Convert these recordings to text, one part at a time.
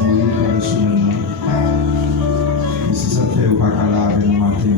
Oui, dans le soleil. Et si ça fait au bac à laver le matin.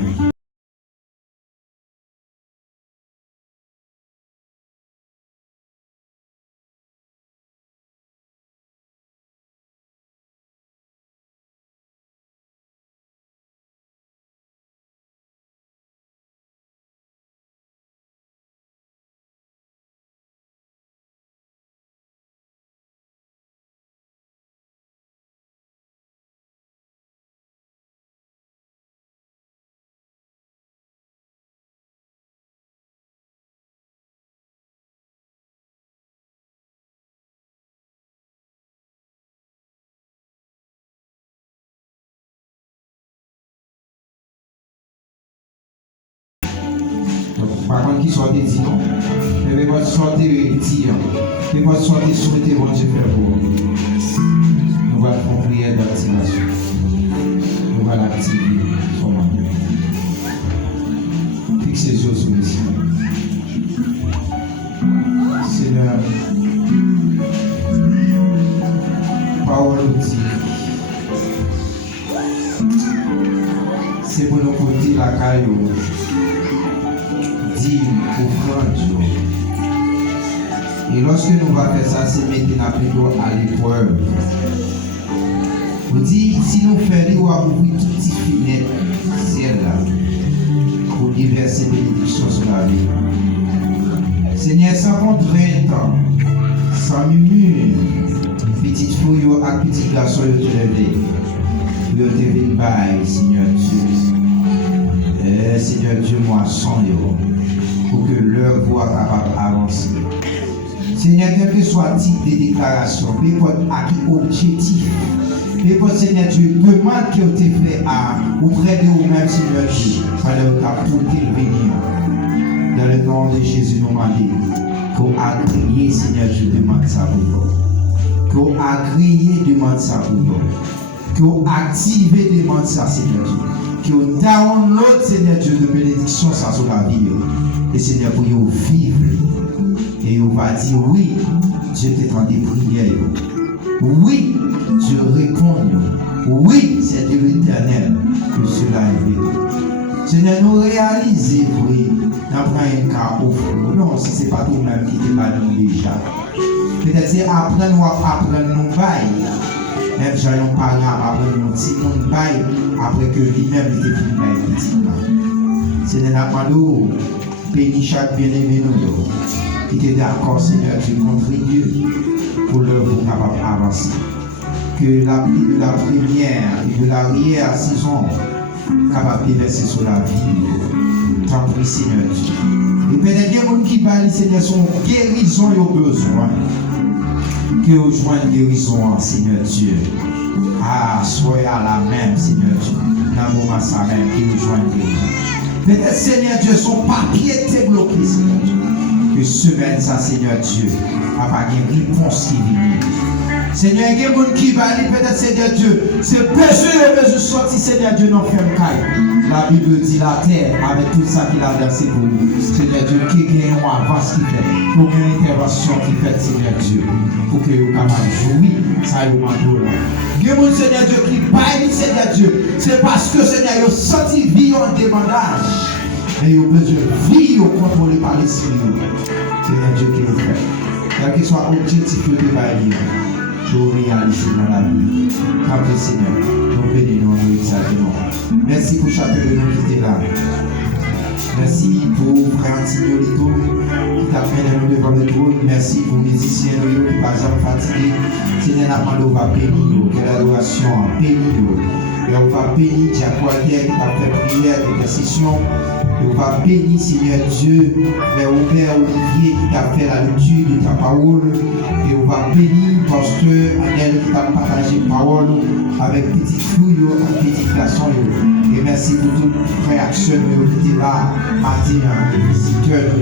Par contre, qui soit dit non, mais votre sortie dire, mais votre sortie souhaiter bon Dieu faire pour vous. Nous allons faire prière d'activation. Nous allons activer son nom. Fixez les yeux sur le Seigneur. Seigneur, parole dit, c'est pour nous côté la caillou. Et lorsque nous allons faire ça, c'est mettre plutôt à l'épreuve. Vous dites, si nous faisons, nous allons ouvrir tout petit filet, ciel-là, pour diverser bénédictions sur la vie. Seigneur, sans contrainte, sans murmure, petite fouille et petit garçon, te lever. Pour te lever, Seigneur Dieu. Seigneur Dieu, mwason, pour que leur voix capable d'avancer. Seigneur, quel que soit le type de déclaration, peu importe à qui objectif, peu importe, Seigneur Dieu, demande qui a été fait auprès de vous-même, Seigneur Dieu, alors qu'à porter le bénir. Dans le nom de Jésus, nous demandons qu'on agréer, Seigneur Dieu, demande ça pour nous. Qu'on agréer, demande ça pour nous. Qu'on active, demande ça, Seigneur Dieu. Qu'on download, Seigneur Dieu, de bénédiction ça sur la vie. Et Seigneur, pour vous vivre. Et on va dire oui, Dieu t'étend des prières. Oui, Dieu répond. Oui, c'est de l'Éternel que cela est vrai. Seigneur, nous réalisons, oui, dans un cas au fond. Non, si ce n'est pas nous-mêmes qui te parlons déjà. Peut-être c'est apprendre nos bails. Même si on parle apprendre nos petits monde bails, après que lui-même était venu dans les petits bails. Seigneur, nous bénis chaque bien-aimé nous. Qui est d'accord, Seigneur, tu contribues pour l'œuvre capable d'avancer. Que la pluie de la première et de l'arrière-saison capable de verser sur la vie. T'en prie, Seigneur Dieu. Et peut-être qu'il y a des gens qui parlent, Seigneur, son guérison et au besoin. Que vous joignez guérison, Seigneur Dieu. Soyez à la même, Seigneur Dieu. Dans le moment ça même, que vous joignez guérison. Peut-être, Seigneur Dieu, son papier était bloqué, Seigneur Dieu. Que semaine ça, Seigneur Dieu, papa, il y a une réponse qui vient. Seigneur, il y a des gens qui va aller, peut-être, Seigneur Dieu, c'est besoin de sortir, Seigneur Dieu, dans ferme caille. La Bible dit la terre, avec tout ça qu'il a versé pour nous. Seigneur Dieu, qui gagne une avance qui fait, pour une intervention qui fait, Seigneur Dieu, pour que vous puissiez jouir, ça y est, maintenant. Il y a des gens, Seigneur Dieu, qui baillent, Seigneur Dieu, c'est parce que, Seigneur, ils ont senti vie en demandage. Et ils ont besoin de vie contrôlée par l'esprit. Seigneur Dieu qui est fait. Quel que soit l'objectif de travailler, je réalise dans la vie. Tant Seigneur, nous bénissons, nous exaltons. Merci pour chacun de nous qui était là. Merci pour frère Antignolito qui t'a fait nous devant le trône. Merci pour les musiciens qui ne sont pas jamais fatigués. Seigneur, nous va bénir nous. Que l'adoration bénit nous. Et on va bénir Diacoalter qui t'a fait prière, intercession. Et on va bénir, Seigneur Dieu, vers Robert Olivier qui t'a fait la lecture de ta parole. Et on va bénir pasteur Anel qui t'a partagé la parole avec petite fouille, avec petite garçon. Et merci pour toute réaction qui était là, matin, les visiteurs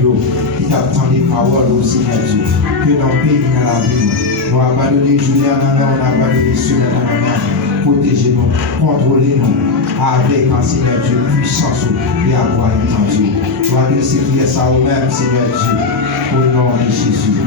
qui t'attendent des paroles au Seigneur Dieu. Que l'on bénisse dans la vie. Nous abandonner Julien, on a abandonné cela dans la main. Protégez-nous, contrôlez-nous avec un Seigneur Dieu puissance et avoir entendu. Nous adressons prière ça au même Seigneur Dieu, au nom de Jésus.